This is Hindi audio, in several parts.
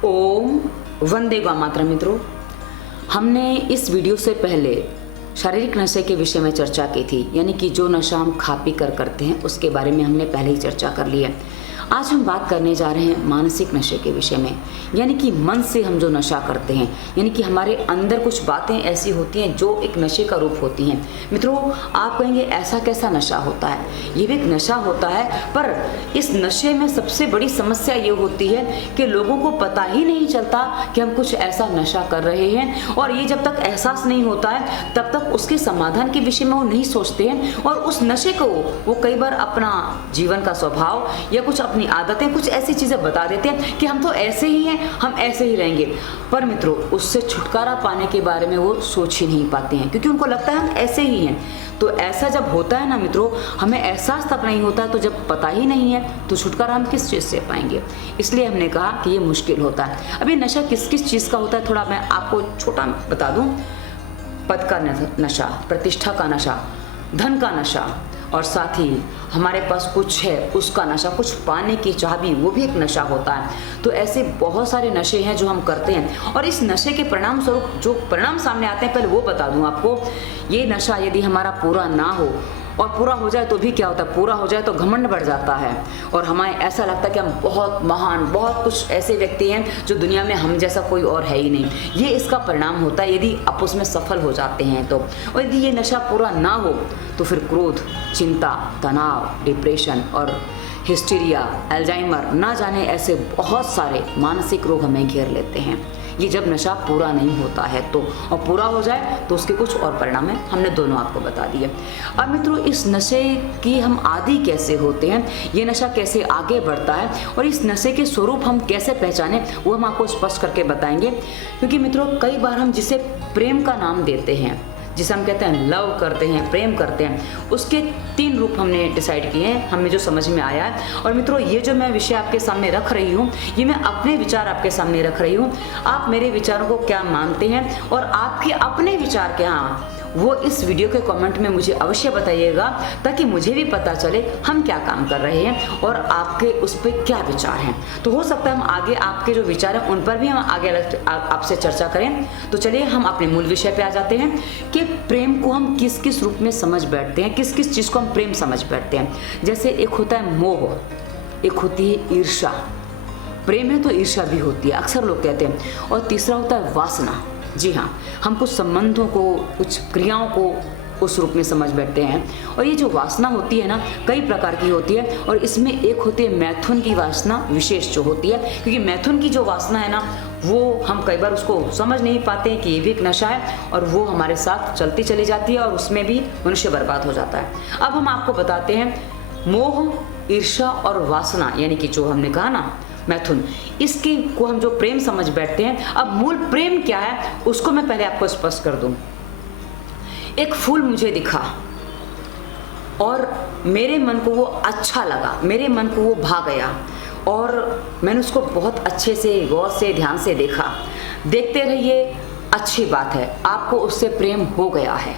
ओम वंदे गौ मातरम। मित्रों, हमने इस वीडियो से पहले शारीरिक नशे के विषय में चर्चा की थी, यानी कि जो नशा हम खा पी कर करते हैं उसके बारे में हमने पहले ही चर्चा कर ली है। आज हम बात करने जा रहे हैं मानसिक नशे के विषय में, यानी कि मन से हम जो नशा करते हैं, यानी कि हमारे अंदर कुछ बातें ऐसी होती हैं जो एक नशे का रूप होती हैं। मित्रों, आप कहेंगे ऐसा कैसा नशा होता है? ये भी एक नशा होता है, पर इस नशे में सबसे बड़ी समस्या ये होती है कि लोगों को पता ही नहीं चलता कि हम कुछ ऐसा नशा कर रहे हैं, और ये जब तक एहसास नहीं होता है तब तक उसके समाधान के विषय में वो नहीं सोचते हैं, और उस नशे को वो कई बार अपना जीवन का स्वभाव या कुछ अपनी आदतें, कुछ ऐसी चीजें बता देते हैं कि हम तो ऐसे ही हैं, हम ऐसे ही रहेंगे। पर मित्रों, उससे छुटकारा पाने के बारे में वो सोच ही नहीं पाते हैं, क्योंकि उनको लगता है हम ऐसे ही हैं। तो ऐसा जब होता है ना मित्रों, हमें एहसास तक नहीं होता है, तो जब पता ही नहीं है तो छुटकारा हम किस चीज़ से पाएंगे? इसलिए हमने कहा कि ये मुश्किल होता है। अब ये नशा किस किस चीज़ का होता है, थोड़ा मैं आपको छोटा बता दूं। पद का नशा, प्रतिष्ठा का नशा, धन का नशा, और साथ ही हमारे पास कुछ है उसका नशा, कुछ पाने की चाह भी, वो भी एक नशा होता है। तो ऐसे बहुत सारे नशे हैं जो हम करते हैं, और इस नशे के परिणाम स्वरूप जो परिणाम सामने आते हैं, पहले वो बता दूं आपको। ये नशा यदि हमारा पूरा ना हो, और पूरा हो जाए तो भी क्या होता है, पूरा हो जाए तो घमंड बढ़ जाता है, और हमें ऐसा लगता है कि हम बहुत महान, बहुत कुछ ऐसे व्यक्ति हैं जो दुनिया में हम जैसा कोई और है ही नहीं। ये इसका परिणाम होता है यदि आप उसमें सफल हो जाते हैं तो। और यदि ये नशा पूरा ना हो तो फिर क्रोध, चिंता, तनाव, डिप्रेशन और हिस्टीरिया, अल्जाइमर, ना जाने ऐसे बहुत सारे मानसिक रोग हमें घेर लेते हैं। ये जब नशा पूरा नहीं होता है तो, और पूरा हो जाए तो उसके कुछ और परिणाम है, हमने दोनों आपको बता दिए। अब मित्रों, इस नशे की हम आदी कैसे होते हैं, ये नशा कैसे आगे बढ़ता है, और इस नशे के स्वरूप हम कैसे पहचाने, वो हम आपको स्पष्ट करके बताएंगे। क्योंकि मित्रों, कई बार हम जिसे प्रेम का नाम देते हैं, जिसे हम कहते हैं लव करते हैं, प्रेम करते हैं, उसके 3 रूप हमने डिसाइड किए हैं, हमें जो समझ में आया है। और मित्रों, ये जो मैं विषय आपके सामने रख रही हूँ, ये मैं अपने विचार आपके सामने रख रही हूँ। आप मेरे विचारों को क्या मानते हैं, और आपके अपने विचार क्या हैं, वो इस वीडियो के कमेंट में मुझे अवश्य बताइएगा, ताकि मुझे भी पता चले हम क्या काम कर रहे हैं और आपके उस पर क्या विचार हैं। तो हो सकता है हम आगे आपके जो विचार हैं उन पर भी हम आगे आपसे चर्चा करें। तो चलिए हम अपने मूल विषय पे आ जाते हैं कि प्रेम को हम किस किस रूप में समझ बैठते हैं, किस किस चीज़ को हम प्रेम समझ बैठते हैं। जैसे एक होता है मोह, एक होती है ईर्ष्या। प्रेम है तो ईर्ष्या भी होती है, अक्सर लोग कहते हैं। और तीसरा होता है वासना। जी हाँ, हम कुछ संबंधों को, कुछ क्रियाओं को उस रूप में समझ बैठते हैं। और ये जो वासना होती है ना, कई प्रकार की होती है, और इसमें एक होती है मैथुन की वासना, विशेष जो होती है। क्योंकि मैथुन की जो वासना है ना, वो हम कई बार उसको समझ नहीं पाते हैं कि ये भी एक नशा है, और वो हमारे साथ चलती चली जाती है, और उसमें भी मनुष्य बर्बाद हो जाता है। अब हम आपको बताते हैं मोह, ईर्ष्या और वासना, यानी कि जो हमने कहा ना मैथुन, इसकी को हम जो प्रेम समझ बैठते हैं। अब मूल प्रेम क्या है उसको मैं पहले आपको स्पष्ट कर दूं। एक फूल मुझे दिखा और मेरे मन को वो अच्छा लगा, मेरे मन को वो भा गया, और मैंने उसको बहुत अच्छे से, गौर से, ध्यान से देखा। देखते रहिए, अच्छी बात है, आपको उससे प्रेम हो गया है,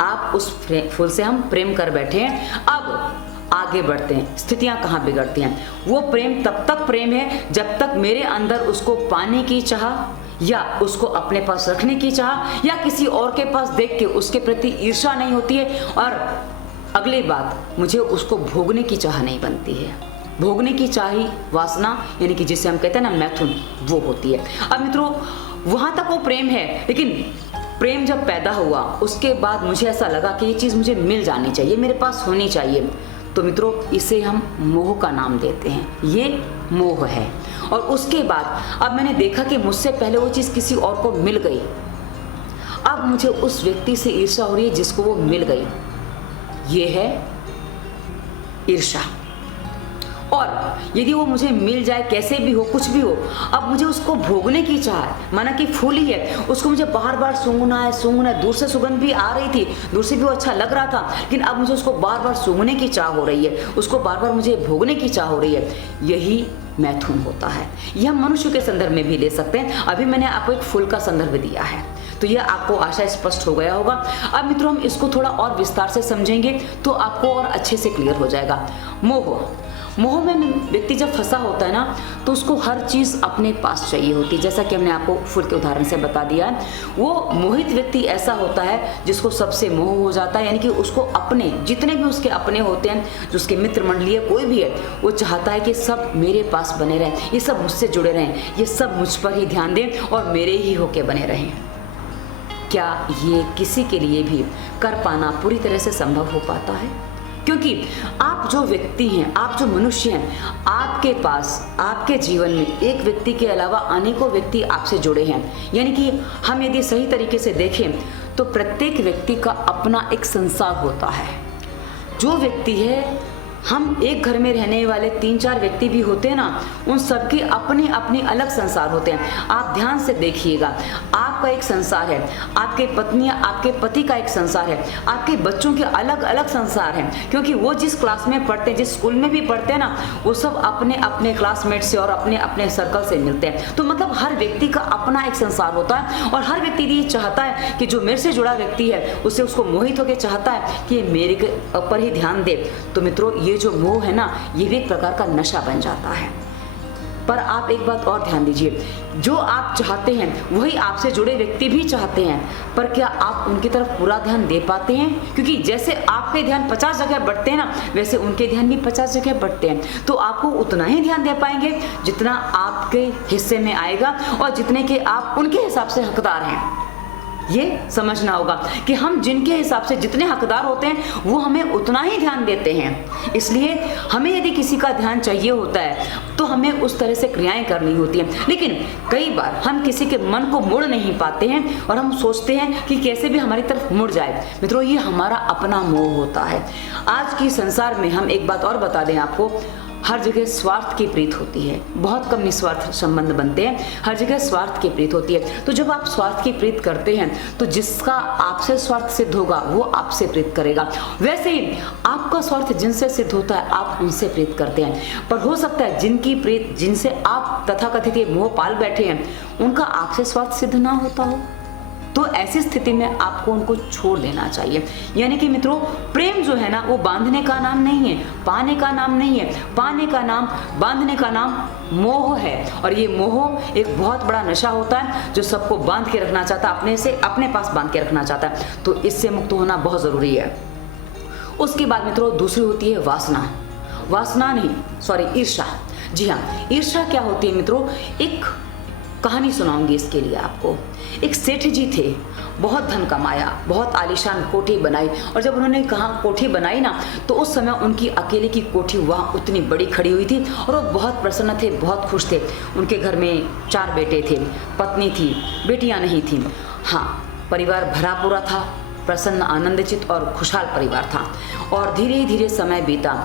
आप उस फूल से हम प्रेम कर बैठे हैं। अब आगे बढ़ते हैं, स्थितियां कहाँ बिगड़ती हैं। वो प्रेम तब तक प्रेम है जब तक मेरे अंदर उसको पाने की चाह, या उसको अपने पास रखने की चाह, या किसी और के पास देख के उसके प्रति ईर्ष्या नहीं होती है, और अगली बात, मुझे उसको भोगने की चाह नहीं बनती है। भोगने की चाही वासना, यानी कि जिसे हम कहते हैं ना मैथुन, वो होती है। अब मित्रों, वहां तक वो प्रेम है, लेकिन प्रेम जब पैदा हुआ उसके बाद मुझे ऐसा लगा कि ये चीज़ मुझे मिल जानी चाहिए, मेरे पास होनी चाहिए। तो मित्रों, इसे हम मोह का नाम देते हैं, ये मोह है। और उसके बाद अब मैंने देखा कि मुझसे पहले वो चीज़ किसी और को मिल गई, अब मुझे उस व्यक्ति से ईर्ष्या हो रही है जिसको वो मिल गई, ये है ईर्ष्या। और यदि वो मुझे मिल जाए, कैसे भी हो, कुछ भी हो, अब मुझे उसको भोगने की चाह है। माना कि फूल ही है, उसको मुझे बार बार सूंघना है, सूंघना है। दूर से सुगंध भी आ रही थी, दूर से भी वो अच्छा लग रहा था, लेकिन अब मुझे उसको बार बार सूंघने की चाह हो रही है, उसको बार बार मुझे भोगने की चाह हो रही है। यही मैथुन होता है। यह हम मनुष्य के संदर्भ में भी ले सकते हैं। अभी मैंने आपको एक फूल का संदर्भ दिया है, तो यह आपको आशा स्पष्ट हो गया होगा। अब मित्रों, हम इसको थोड़ा और विस्तार से समझेंगे तो आपको और अच्छे से क्लियर हो जाएगा। मोह, मोह में व्यक्ति जब फंसा होता है ना तो उसको हर चीज़ अपने पास चाहिए होती है। जैसा कि हमने आपको फूल के उदाहरण से बता दिया है, वो मोहित व्यक्ति ऐसा होता है जिसको सबसे मोह हो जाता है, यानी कि उसको अपने जितने भी उसके अपने होते हैं, जो उसके मित्र मंडली है, कोई भी है, वो चाहता है कि सब मेरे पास बने रहें, ये सब मुझसे जुड़े रहें, ये सब मुझ पर ही ध्यान दें और मेरे ही होके बने रहें। क्या ये किसी के लिए भी कर पाना पूरी तरह से संभव हो पाता है? क्योंकि आप जो व्यक्ति हैं, आप जो मनुष्य हैं, आपके पास आपके जीवन में एक व्यक्ति के अलावा अनेकों व्यक्ति आपसे जुड़े हैं। यानी कि हम यदि सही तरीके से देखें तो प्रत्येक व्यक्ति का अपना एक संसार होता है। जो व्यक्ति है, हम एक घर में रहने वाले 3-4 व्यक्ति भी होते हैं ना, उन सबके अपने अपने अलग संसार होते हैं। आप ध्यान से देखिएगा, आपका एक संसार है, आपके पत्नी या आपके पति का एक संसार है, आपके बच्चों के अलग अलग संसार हैं, क्योंकि वो जिस क्लास में पढ़ते हैं, जिस स्कूल में भी पढ़ते हैं ना, वो सब अपने अपने क्लासमेट से और अपने अपने सर्कल से मिलते हैं। तो मतलब हर व्यक्ति का अपना एक संसार होता है और हर व्यक्ति ये चाहता है कि जो मेरे से जुड़ा व्यक्ति है उससे उसको मोहित होकर चाहता है कि मेरे ऊपर ही ध्यान दे। तो मित्रों, ये जो मोह है ना, ये भी एक प्रकार का नशा बन जाता है। पर आप एक बात और ध्यान दीजिए, जो आप चाहते हैं वही आपसे जुड़े व्यक्ति भी चाहते हैं, पर क्या आप उनकी तरफ पूरा ध्यान दे पाते हैं? क्योंकि जैसे आपके ध्यान 50 जगह बढ़ते हैं ना, वैसे उनके ध्यान भी 50 जगह बढ़ते हैं। तो आपको उतना ही ध्यान दे पाएंगे जितना आपके हिस्से में आएगा और जितने के आप उनके हिसाब से हकदार हैं। ये समझना होगा कि हम जिनके हिसाब से जितने हकदार होते हैं वो हमें उतना ही ध्यान देते हैं। इसलिए हमें यदि किसी का ध्यान चाहिए होता है तो हमें उस तरह से क्रियाएं करनी होती हैं। लेकिन कई बार हम किसी के मन को मोड़ नहीं पाते हैं और हम सोचते हैं कि कैसे भी हमारी तरफ मुड़ जाए। मित्रों, ये हमारा अपना मोह होता है। आज की संसार में हम एक बात और बता दें आपको, हर जगह स्वार्थ की प्रीत होती है, बहुत कम निस्वार्थ संबंध बनते हैं, हर जगह स्वार्थ की प्रीत होती है। तो जब आप स्वार्थ की प्रीत करते हैं तो जिसका आपसे स्वार्थ सिद्ध होगा वो आपसे प्रीत करेगा। वैसे ही आपका स्वार्थ जिनसे सिद्ध होता है आप उनसे प्रीत करते हैं। पर हो सकता है जिनकी प्रीत, जिनसे आप तथाकथित ये मोह पाल बैठे हैं, उनका आपसे स्वार्थ सिद्ध ना होता हो, तो ऐसी स्थिति में आपको उनको छोड़ देना चाहिए। यानी कि मित्रों, प्रेम जो है ना, वो बांधने का नाम नहीं है, पाने का नाम नहीं है। पाने का नाम, बांधने का नाम मोह है। और ये मोह एक बहुत बड़ा नशा होता है जो सबको बांध के रखना चाहता है, अपने से अपने पास बांध के रखना चाहता है। तो इससे मुक्त होना बहुत जरूरी है। उसके बाद मित्रों दूसरी होती है वासना। वासना नहीं, सॉरी, ईर्ष्या। जी हाँ, ईर्ष्या क्या होती है मित्रों? एक कहानी सुनाऊंगी इसके लिए आपको। एक सेठ जी थे, बहुत धन कमाया, बहुत आलीशान कोठी बनाई, और जब उन्होंने कहा कोठी बनाई ना, तो उस समय उनकी अकेले की कोठी वहाँ उतनी बड़ी खड़ी हुई थी और वो बहुत प्रसन्न थे, बहुत खुश थे। उनके घर में 4 बेटे थे, पत्नी थी, बेटियाँ नहीं थीं। हाँ, परिवार भरा पूरा था, प्रसन्न, आनंदचित और खुशहाल परिवार था। और धीरे धीरे समय बीता,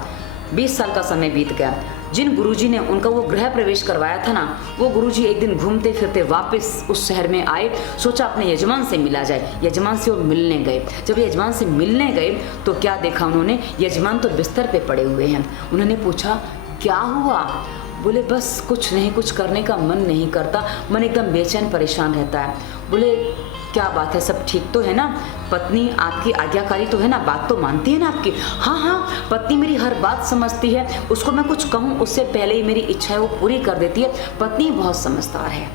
20 साल का समय बीत गया। जिन गुरुजी ने उनका वो गृह प्रवेश करवाया था ना, वो गुरुजी एक दिन घूमते फिरते वापस उस शहर में आए। सोचा अपने यजमान से मिला जाए। यजमान से वो मिलने गए। जब यजमान से मिलने गए तो क्या देखा उन्होंने? यजमान तो बिस्तर पे पड़े हुए हैं। उन्होंने पूछा, क्या हुआ? बोले, बस कुछ नहीं, कुछ करने का मन नहीं करता, मन एकदम बेचैन परेशान रहता है। बोले, क्या बात है, सब ठीक तो है ना? पत्नी आपकी आज्ञाकारी तो है ना, बात तो मानती है ना आपकी? हाँ हाँ, पत्नी मेरी हर बात समझती है, उसको मैं कुछ कहूँ उससे पहले ही मेरी इच्छा है वो पूरी कर देती है, पत्नी बहुत समझदार है।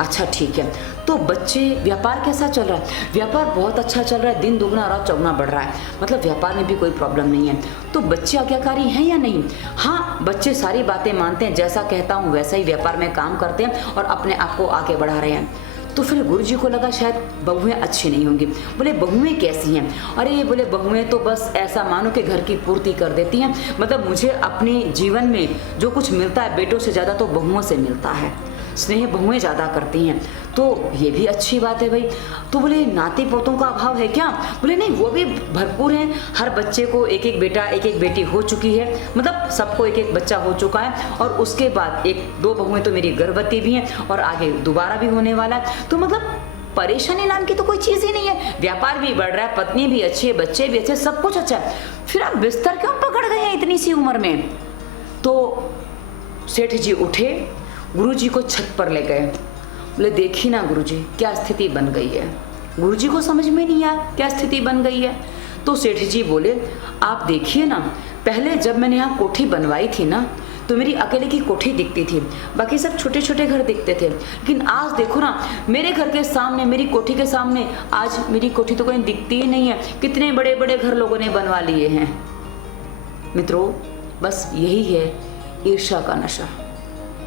अच्छा ठीक है, तो बच्चे, व्यापार कैसा चल रहा है? व्यापार बहुत अच्छा चल रहा है, दिन दुगना रात चौगुना बढ़ रहा है, मतलब व्यापार में भी कोई प्रॉब्लम नहीं है। तो बच्चे आज्ञाकारी हैं या नहीं? हाँ, बच्चे सारी बातें मानते हैं, जैसा कहता हूँ वैसा ही व्यापार में काम करते हैं और अपने आप को आगे बढ़ा रहे हैं। तो फिर गुरुजी को लगा शायद बहुएं अच्छी नहीं होंगी। बोले, बहुएं कैसी हैं? अरे बोले, बहुएं तो बस ऐसा मानो कि घर की पूर्ति कर देती हैं, मतलब मुझे अपने जीवन में जो कुछ मिलता है बेटों से ज़्यादा तो बहुओं से मिलता है, स्नेह बहुएं ज़्यादा करती हैं। तो ये भी अच्छी बात है भाई। तो बोले, नाती पोतों का अभाव है क्या? बोले, नहीं, वो भी भरपूर हैं। हर बच्चे को एक एक बेटा, एक एक बेटी हो चुकी है, मतलब सबको एक एक बच्चा हो चुका है। और उसके बाद 1-2 बहुएं तो मेरी गर्भवती भी हैं और आगे दोबारा भी होने वाला है। तो मतलब परेशानी नाम की तो कोई चीज़ ही नहीं है। व्यापार भी बढ़ रहा है, पत्नी भी अच्छी है, बच्चे भी अच्छे, सब कुछ अच्छा है। फिर आप बिस्तर क्यों पकड़ गए हैं इतनी सी उम्र में? तो सेठ जी उठे, गुरुजी को छत पर ले गए। बोले, देखी ना गुरुजी, क्या स्थिति बन गई है। गुरुजी को समझ में नहीं आया क्या स्थिति बन गई है। तो सेठ जी बोले, आप देखिए ना, पहले जब मैंने यहाँ कोठी बनवाई थी ना, तो मेरी अकेले की कोठी दिखती थी, बाकी सब छोटे छोटे घर दिखते थे। लेकिन आज देखो ना, मेरे घर के सामने, मेरी कोठी के सामने आज मेरी कोठी तो कहीं दिखती ही नहीं है। कितने बड़े बड़े घर लोगों ने बनवा लिए हैं। मित्रों, बस यही है ईर्ष्या का नशा।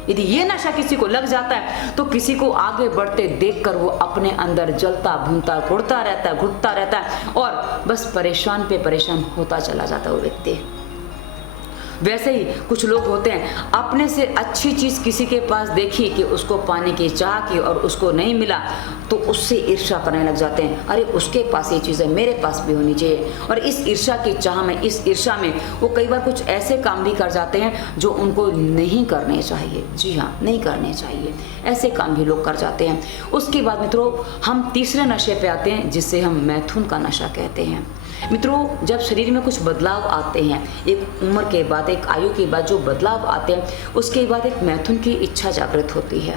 यदि ये नशा किसी को लग जाता है तो किसी को आगे बढ़ते देखकर वो अपने अंदर जलता भूनता घुटता रहता है और बस परेशान पे परेशान होता चला जाता है वो व्यक्ति। वैसे ही कुछ लोग होते हैं, अपने से अच्छी चीज किसी के पास देखी कि उसको पाने की चाह की और उसको नहीं मिला तो उससे ईर्ष्या करने लग जाते हैं। अरे उसके पास ये चीज़ है, मेरे पास भी होनी चाहिए। और इस ईर्ष्या की चाह में, इस ईर्ष्या में वो कई बार कुछ ऐसे काम भी कर जाते हैं जो उनको नहीं करने चाहिए। जी हाँ, नहीं करने चाहिए, ऐसे काम भी लोग कर जाते हैं। उसके बाद मित्रों, हम तीसरे नशे पे आते हैं जिसे हम मैथुन का नशा कहते हैं। मित्रों, जब शरीर में कुछ बदलाव आते हैं, एक उम्र के बाद, एक आयु के बाद जो बदलाव आते हैं, उसके बाद एक मैथुन की इच्छा जागृत होती है।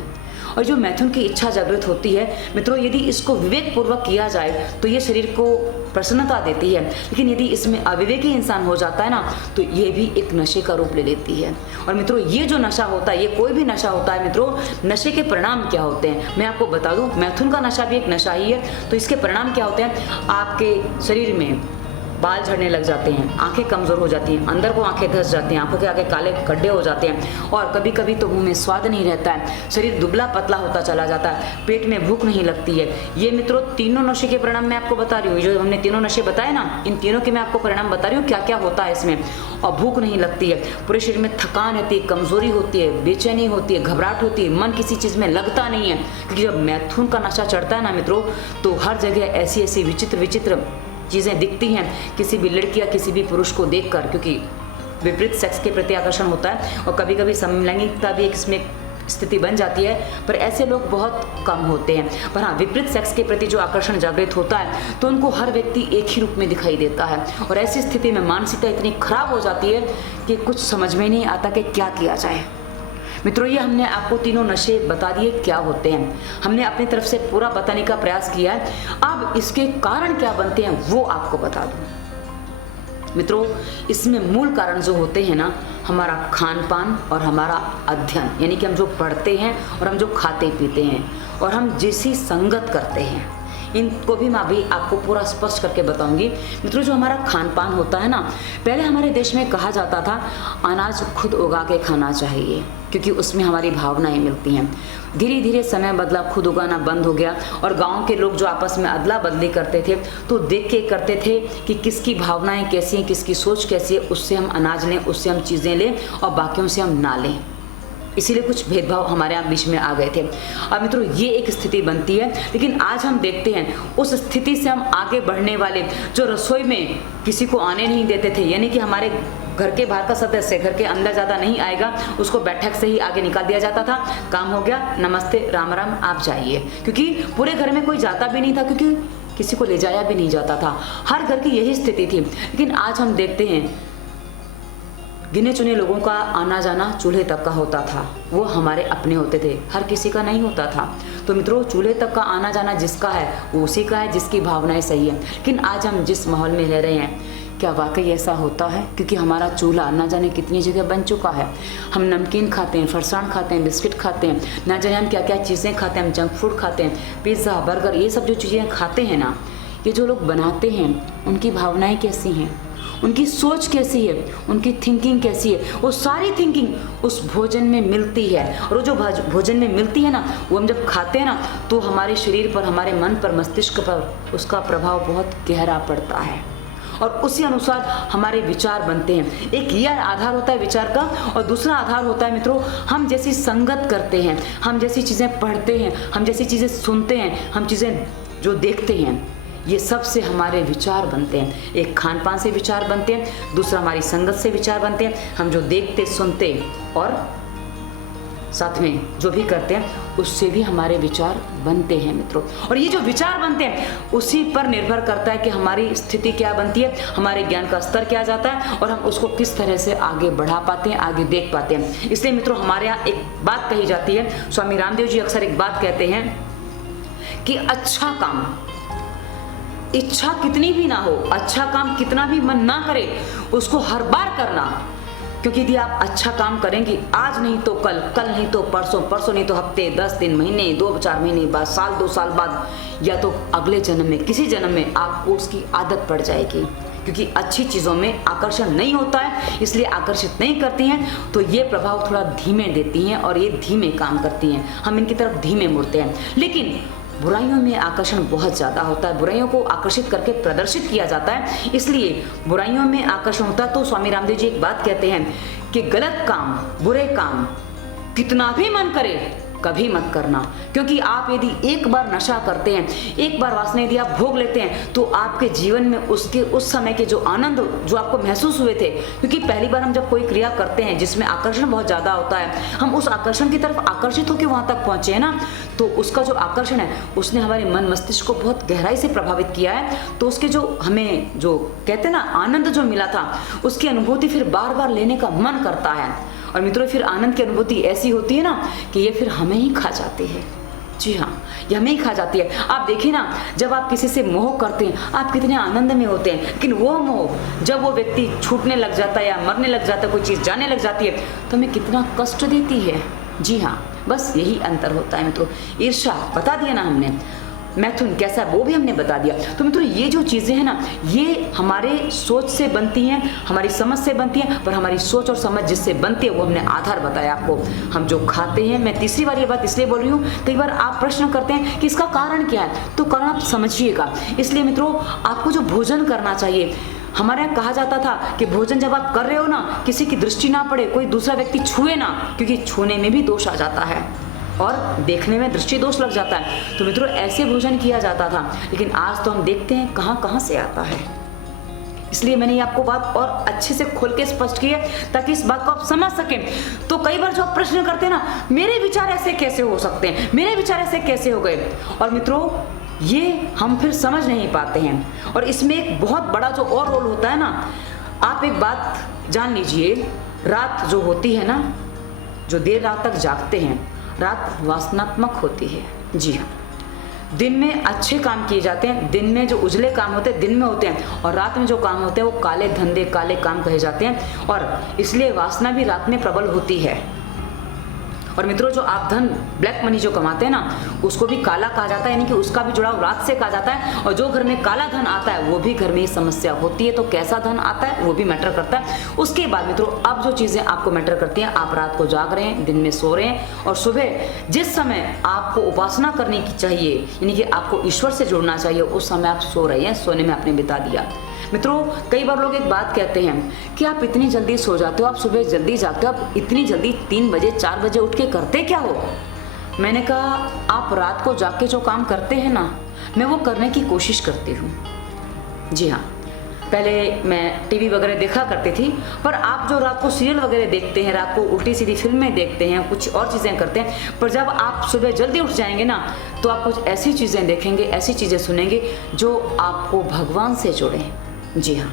और जो मैथुन की इच्छा जागृत होती है मित्रों, यदि इसको विवेक पूर्वक किया जाए तो ये शरीर को प्रसन्नता देती है। लेकिन यदि इसमें अविवेकी इंसान हो जाता है ना, तो ये भी एक नशे का रूप ले लेती है। और मित्रों, ये जो नशा होता है, ये कोई भी नशा होता है मित्रों, नशे के परिणाम क्या होते हैं मैं आपको बता दूं। मैथुन का नशा भी एक नशा ही है। तो इसके परिणाम क्या होते हैं? आपके शरीर में बाल झड़ने लग जाते हैं, आंखें कमज़ोर हो जाती हैं, अंदर को आंखें धंस जाती हैं, आंखों के आगे काले गड्ढे हो जाते हैं, और कभी कभी तो मुंह में स्वाद नहीं रहता है, शरीर दुबला पतला होता चला जाता है, पेट में भूख नहीं लगती है। ये मित्रों तीनों नशे के परिणाम मैं आपको बता रही हूँ। जो हमने तीनों नशे बताए ना, इन तीनों के मैं आपको परिणाम बता रही हूँ क्या क्या होता है इसमें। और भूख नहीं लगती है, पूरे शरीर में थकान रहती है, कमजोरी होती है, बेचैनी होती है, घबराहट होती है, मन किसी चीज़ में लगता नहीं है। क्योंकि जब मैथुन का नशा चढ़ता है ना मित्रों, तो हर जगह ऐसी ऐसी विचित्र विचित्र चीज़ें दिखती हैं किसी भी लड़की या किसी भी पुरुष को देखकर, क्योंकि विपरीत सेक्स के प्रति आकर्षण होता है और कभी कभी समलैंगिकता भी एक इसमें स्थिति बन जाती है, पर ऐसे लोग बहुत कम होते हैं। पर हाँ, विपरीत सेक्स के प्रति जो आकर्षण जागृत होता है तो उनको हर व्यक्ति एक ही रूप में दिखाई देता है, और ऐसी स्थिति में मानसिकता इतनी खराब हो जाती है कि कुछ समझ में नहीं आता कि क्या किया जाए। मित्रों, ये हमने आपको तीनों नशे बता दिए क्या होते हैं, हमने अपनी तरफ से पूरा बताने का प्रयास किया है। अब इसके कारण क्या बनते हैं वो आपको बता दूं। मित्रों, इसमें मूल कारण जो होते हैं ना, हमारा खान पान और हमारा अध्ययन, यानी कि हम जो पढ़ते हैं और हम जो खाते पीते हैं और हम जैसी संगत करते हैं, इनको भी मैं अभी आपको पूरा स्पष्ट करके बताऊंगी। मित्रों, जो हमारा खान पान होता है ना, पहले हमारे देश में कहा जाता था अनाज खुद उगा के खाना चाहिए, क्योंकि उसमें हमारी भावनाएं मिलती हैं। धीरे धीरे समय बदला, खुद उगाना बंद हो गया, और गांव के लोग जो आपस में अदला बदली करते थे तो देख के करते थे कि किसकी भावनाएं कैसी हैं, किसकी सोच कैसी है, उससे हम अनाज लें, उससे हम चीज़ें लें और बाकियों से हम ना लें। इसीलिए कुछ भेदभाव हमारे यहाँ बीच में आ गए थे। अब मित्रों, ये एक स्थिति बनती है, लेकिन आज हम देखते हैं उस स्थिति से हम आगे बढ़ने वाले, जो रसोई में किसी को आने नहीं देते थे, यानी कि हमारे घर के बाहर का सदस्य घर के अंदर ज़्यादा नहीं आएगा, उसको बैठक से ही आगे निकाल दिया जाता था, काम हो गया, नमस्ते राम राम आप जाइए। क्योंकि पूरे घर में कोई जाता भी नहीं था, क्योंकि किसी को ले जाया भी नहीं जाता था। हर घर की यही स्थिति थी। लेकिन आज हम देखते हैं गिने चुने लोगों का आना जाना चूल्हे तक का होता था, वो हमारे अपने होते थे, हर किसी का नहीं होता था। तो मित्रों, चूल्हे तक का आना जाना जिसका है वो उसी का है, जिसकी भावनाएं सही है। लेकिन आज हम जिस माहौल में रह रहे हैं, क्या वाकई ऐसा होता है? क्योंकि हमारा चूल्हा ना जाने कितनी जगह बन चुका है। हम नमकीन खाते हैं, फरसाण खाते हैं, बिस्किट खाते हैं, ना जाने हम क्या क्या चीज़ें खाते हैं, हम जंक फूड खाते हैं, पिज़्ज़ा बर्गर, ये सब जो चीज़ें खाते हैं ना, ये जो लोग बनाते हैं उनकी भावनाएं कैसी हैं, उनकी सोच कैसी है, उनकी थिंकिंग कैसी है, वो सारी थिंकिंग उस भोजन में मिलती है। और वो जो भोजन में मिलती है ना, वो हम जब खाते हैं ना, तो हमारे शरीर पर, हमारे मन पर, मस्तिष्क पर उसका प्रभाव बहुत गहरा पड़ता है, और उसी अनुसार हमारे विचार बनते हैं। एक यह आधार होता है विचार का, और दूसरा आधार होता है मित्रों, हम जैसी संगत करते हैं, हम जैसी चीज़ें पढ़ते हैं, हम जैसी चीज़ें सुनते हैं, हम चीज़ें जो देखते हैं, ये सब से हमारे विचार बनते हैं। एक खान पान से विचार बनते हैं, दूसरा हमारी संगत से विचार बनते हैं, हम जो देखते सुनते और साथ में जो भी करते हैं उससे भी हमारे विचार बनते हैं मित्रों। और ये जो विचार बनते हैं उसी पर निर्भर करता है कि हमारी स्थिति क्या बनती है, हमारे ज्ञान का स्तर क्या जाता है, और हम उसको किस तरह से आगे बढ़ा पाते हैं, आगे देख पाते हैं। इसलिए मित्रों, हमारे यहाँ एक बात कही जाती है, स्वामी रामदेव जी अक्सर एक बात कहते हैं कि अच्छा काम इच्छा कितनी भी ना हो, अच्छा काम कितना भी मन ना करे, उसको हर बार करना। क्योंकि यदि आप अच्छा काम करेंगे आज नहीं तो कल, कल नहीं तो परसों, परसों नहीं तो हफ्ते, 10 दिन, महीने, 2-4 महीने बाद, साल 2 साल बाद, या तो अगले जन्म में, किसी जन्म में आपको उसकी आदत पड़ जाएगी। क्योंकि अच्छी चीज़ों में आकर्षण नहीं होता है, इसलिए आकर्षित नहीं करती हैं, तो ये प्रभाव थोड़ा धीमे देती हैं और ये धीमे काम करती हैं, हम इनकी तरफ धीमे मुड़ते हैं। लेकिन बुराइयों में आकर्षण बहुत ज़्यादा होता है, बुराइयों को आकर्षित करके प्रदर्शित किया जाता है, इसलिए बुराइयों में आकर्षण होता है। तो स्वामी रामदेव जी एक बात कहते हैं कि गलत काम, बुरे काम कितना भी मन करे कभी मत करना। क्योंकि आप यदि एक बार नशा करते हैं, एक बार वासना यदि आप भोग लेते हैं, तो आपके जीवन में उसके उस समय के जो आनंद जो आपको महसूस हुए थे, क्योंकि पहली बार हम जब कोई क्रिया करते हैं जिसमें आकर्षण बहुत ज़्यादा होता है, हम उस आकर्षण की तरफ आकर्षित होकर वहाँ तक पहुँचे हैं ना, तो उसका जो आकर्षण है उसने हमारे मन मस्तिष्क को बहुत गहराई से प्रभावित किया है। तो उसके जो हमें जो कहते हैं ना आनंद जो मिला था, उसकी अनुभूति फिर बार बार लेने का मन करता है। और मित्रों फिर आनंद की अनुभूति ऐसी होती है ना कि ये फिर हमें ही खा जाती है। जी हाँ, ये हमें ही खा जाती है। आप देखिए ना, जब आप किसी से मोह करते हैं आप कितने आनंद में होते हैं, लेकिन वो मोह जब वो व्यक्ति छूटने लग जाता है या मरने लग जाता है, कोई चीज़ जाने लग जाती है, तो हमें कितना कष्ट देती है। जी हाँ, बस यही अंतर होता है मित्रों। ईर्ष्या बता दिया ना हमने, मैथुन कैसा है वो भी हमने बता दिया। तो मित्रों ये जो चीज़ें हैं ना, ये हमारे सोच से बनती हैं, हमारी समझ से बनती हैं, पर हमारी सोच और समझ जिससे बनती है वो हमने आधार बताया आपको। हम जो खाते हैं, मैं तीसरी बार ये बात इसलिए बोल रही हूँ, कई बार आप प्रश्न करते हैं कि इसका कारण क्या है, तो कारण आप समझिएगा। इसलिए मित्रों आपको जो भोजन करना चाहिए, हमारे यहाँ कहा जाता था कि भोजन जब आप कर रहे हो ना, किसी की दृष्टि ना पड़े, कोई दूसरा व्यक्ति छुए ना, क्योंकि छूने में भी दोष आ जाता है और देखने में दृष्टि दोष लग जाता है। तो मित्रों ऐसे भोजन किया जाता था, लेकिन आज तो हम देखते हैं कहाँ कहाँ से आता है। इसलिए मैंने ये आपको बात और अच्छे से खोल के स्पष्ट की है ताकि इस बात को आप समझ सकें। तो कई बार जो आप प्रश्न करते हैं ना, मेरे विचार ऐसे कैसे हो सकते हैं, मेरे विचार ऐसे कैसे हो गए, और मित्रों ये हम फिर समझ नहीं पाते हैं। और इसमें एक बहुत बड़ा जो और रोल होता है ना, आप एक बात जान लीजिए, रात जो होती है ना, जो देर रात तक जागते हैं, रात वासनात्मक होती है। जी हाँ, दिन में अच्छे काम किए जाते हैं, दिन में जो उजले काम होते हैं दिन में होते हैं, और रात में जो काम होते हैं वो काले धंधे, काले काम कहे जाते हैं, और इसलिए वासना भी रात में प्रबल होती है। और मित्रों जो आप धन, ब्लैक मनी जो कमाते हैं ना, उसको भी काला कहा जाता है, यानी कि उसका भी जुड़ाव रात से कहा जाता है। और जो घर में काला धन आता है वो भी घर में ही समस्या होती है। तो कैसा धन आता है वो भी मैटर करता है। उसके बाद मित्रों अब जो चीज़ें आपको मैटर करती हैं, आप रात को जाग रहे हैं, दिन में सो रहे हैं, और सुबह जिस समय आपको उपासना करने की चाहिए, यानी कि आपको ईश्वर से जुड़ना चाहिए, उस समय आप सो रहे हैं, सोने में आपने बिता दिया। मित्रों कई बार लोग एक बात कहते हैं कि आप इतनी जल्दी सो जाते हो, आप सुबह जल्दी जागते हो, आप इतनी जल्दी 3 बजे 4 बजे उठ के करते क्या हो। मैंने कहा आप रात को जाग के जो काम करते हैं ना, मैं वो करने की कोशिश करती हूँ। जी हाँ, पहले मैं टीवी वगैरह देखा करती थी, पर आप जो रात को सीरियल वगैरह देखते हैं, रात को उल्टी सीधी फिल्में देखते हैं, कुछ और चीज़ें करते हैं, पर जब आप सुबह जल्दी उठ जाएंगे ना, तो आप कुछ ऐसी चीज़ें देखेंगे, ऐसी चीज़ें सुनेंगे जो आपको भगवान से जोड़ें। जी हाँ,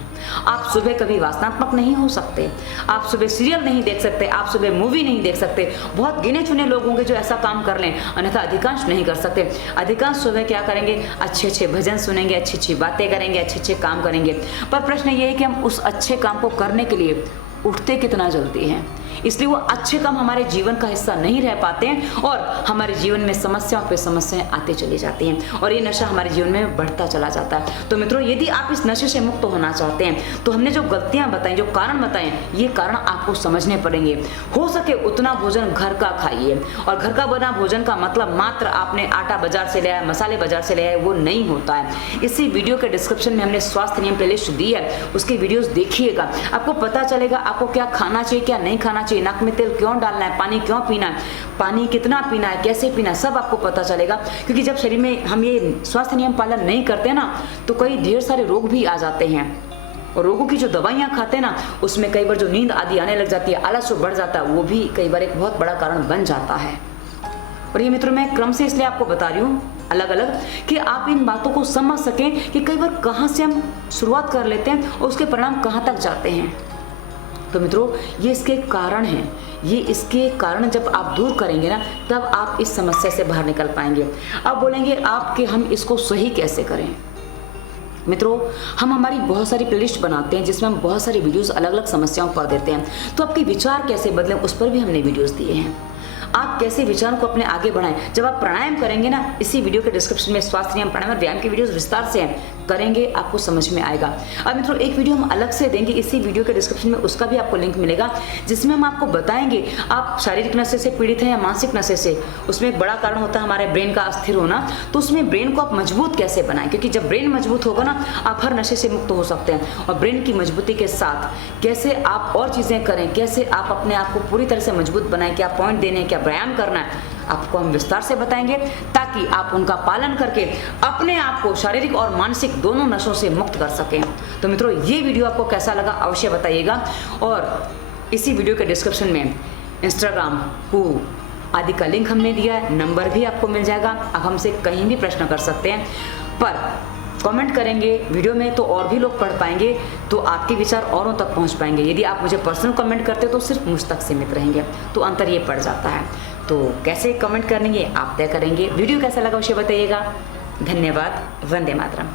आप सुबह कभी वासनात्मक नहीं हो सकते, आप सुबह सीरियल नहीं देख सकते, आप सुबह मूवी नहीं देख सकते। बहुत गिने चुने लोग होंगे जो ऐसा काम कर लें, अन्यथा अधिकांश नहीं कर सकते। अधिकांश सुबह क्या करेंगे, अच्छे अच्छे भजन सुनेंगे, अच्छी अच्छी बातें करेंगे, अच्छे अच्छे काम करेंगे। पर प्रश्न ये है कि हम उस अच्छे काम को करने के लिए उठते कितना जल्दी हैं, इसलिए वो अच्छे काम हमारे जीवन का हिस्सा नहीं रह पाते हैं, और हमारे जीवन में समस्याओं पे समस्याएं आते चली जाती हैं, और ये नशा हमारे जीवन में बढ़ता चला जाता है। तो मित्रों यदि आप इस नशे से मुक्त होना चाहते हैं, तो हमने जो गलतियां बताई, जो कारण बताए, ये कारण आपको समझने पड़ेंगे। हो सके उतना भोजन घर का खाइए, और घर का बना भोजन का मतलब मात्र आपने आटा बाजार से लिया है, मसाले बाजार से लिया है, वो नहीं होता है। इसी वीडियो के डिस्क्रिप्शन में हमने स्वास्थ्य नियम प्लेलिस्ट दी है, उसकी वीडियोज देखिएगा, आपको पता चलेगा आपको क्या खाना चाहिए, क्या नहीं खाना चाहिए, नाक में तेल क्यों डालना है, पानी क्यों पीना है, पानी कितना पीना है, कैसे पीना है, सब आपको पता चलेगा। क्योंकि जब शरीर में हम ये स्वास्थ्य नियम पालन नहीं करते ना, तो कई ढेर सारे रोग भी आ जाते हैं, और रोगों की जो दवाइयाँ खाते हैं ना, उसमें कई बार जो नींद आदि आने लग जाती है, आलस बढ़ जाता है, वो भी कई बार एक बहुत बड़ा कारण बन जाता है। और ये मित्रों मैं क्रम से इसलिए आपको बता रही हूँ अलग अलग, कि आप इन बातों को समझ सकें कि कई बार कहाँ से हम शुरुआत कर लेते हैं और उसके परिणाम कहाँ तक जाते हैं। तो मित्रों ये इसके कारण हैं, ये इसके कारण जब आप दूर करेंगे ना, तब आप इस समस्या से बाहर निकल पाएंगे। अब बोलेंगे आप कि हम इसको सही कैसे करें। मित्रों, हम हमारी बहुत सारी प्लेलिस्ट बनाते हैं जिसमें हम बहुत सारी वीडियोस अलग अलग समस्याओं पर देते हैं, तो आपके विचार कैसे बदलें उस पर भी हमने वीडियोस दिए हैं। आप कैसे विचारों को अपने आगे बढ़ाएं। जब आप प्राणायाम करेंगे ना, इसी वीडियो के डिस्क्रिप्शन में स्वास्थ्य नियम, प्राणायाम और व्यायाम की वीडियोस विस्तार से करेंगे, आपको समझ में आएगा। अब मित्रों, एक वीडियो हम अलग से देंगे इसी वीडियो के डिस्क्रिप्शन में, उसका भी आपको लिंक मिलेगा, जिसमें हम आपको बताएंगे आप शारीरिक नशे से पीड़ित हैं या मानसिक नशे से। उसमें एक बड़ा कारण होता है हमारे ब्रेन का अस्थिर होना, तो उसमें ब्रेन को आप मजबूत कैसे बनाएं, क्योंकि जब ब्रेन मजबूत होगा ना, आप हर नशे से मुक्त हो सकते हैं। और ब्रेन की मजबूती के साथ कैसे आप और चीज़ें करें, कैसे आप अपने आप को पूरी तरह से मजबूत बनाएं, क्या पॉइंट देने, क्या व्यायाम करना है, आपको हम विस्तार से बताएंगे, ताकि आप उनका पालन करके अपने आप को शारीरिक और मानसिक दोनों नशों से मुक्त कर सकें। तो मित्रों, ये वीडियो आपको कैसा लगा अवश्य बताइएगा। और इसी वीडियो के डिस्क्रिप्शन में इंस्टाग्राम आदि का लिंक हमने दिया है, नंबर भी आपको मिल जाएगा। आप हमसे कहीं भी प्रश्न कर सकते हैं, पर कमेंट करेंगे वीडियो में तो और भी लोग पढ़ पाएंगे, तो आपके विचार औरों तक पहुंच पाएंगे। यदि आप मुझे पर्सनल कमेंट करते हो तो सिर्फ मुझ तक सीमित रहेंगे, तो अंतर ये पड़ जाता है। तो कैसे कमेंट करेंगे आप तय करेंगे। वीडियो कैसा लगा उसे बताइएगा। धन्यवाद। वंदे मातरम।